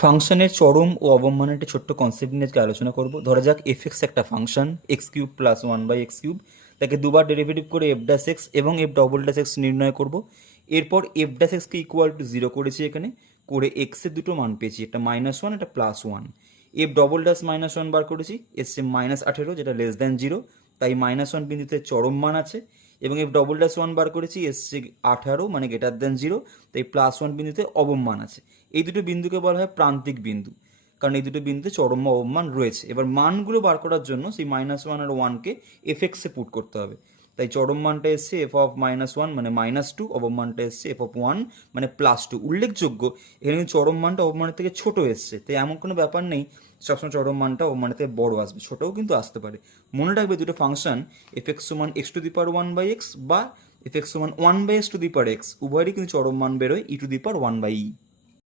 ফাংশনের চরম ও অবমানের একটা ছোট্ট কনসেপ্ট নিয়ে আজকে আলোচনা করব। ধরা যাক এফ এক্স একটা function X cube plus one by X cube তাকে দুবার ডেরিভেটিভ করে এফ ড্যাশ এক্স এবং এফ ডবল ড্যাশ এক্স নির্ণয় করব। এরপর এফ ড্যাশ এক্সকে ইকুয়াল টু জিরো করেছি এখানে, করে এক্সের দুটো মান পেয়েছি, একটা মাইনাস ওয়ান একটা plus one F double dash minus one বার করেছি এসছে মাইনাস আঠেরো, যেটা লেস দ্যান জিরো তাই মাইনাস ওয়ান বিন্দুতে চরম মান আছে। এবং এফ ডবল ড্যাশ ওয়ান বার করেছি এসছে আঠারো মানে গ্রেটার দেন জিরো তাই প্লাস ওয়ান বিন্দুতে অবমান আছে। এই দুটো বিন্দুকে বলা হয় প্রান্তিক বিন্দু, কারণ এই দুটো বিন্দুতে চরম অবমান রয়েছে। এবার মানগুলো বার করার জন্য সেই মাইনাস ওয়ান আর ওয়ানকে এফ এক্সে পুট করতে হবে। তাই চরম মানটা এসছে এফ অফ মাইনাস ওয়ান মানে মাইনাস টু অবমানটা এসছে এফ অফ ওয়ান মানে প্লাস টু উল্লেখযোগ্য, এখানে কিন্তু চরম মানটা অবমানের থেকে ছোট এসছে, তাই এমন কোনো ব্যাপার নেই, সবসময় চরম মানটা অবমানের থেকে বড় আসবে, ছোটও কিন্তু আসতে পারে। মনে রাখবে দুটো ফাংশন এফ এক্স সমান X to the power one by X বা এফ এক্স সমান one by X to the power X উভয়েরই কিন্তু চরম মান বেরোয় E to the power one by E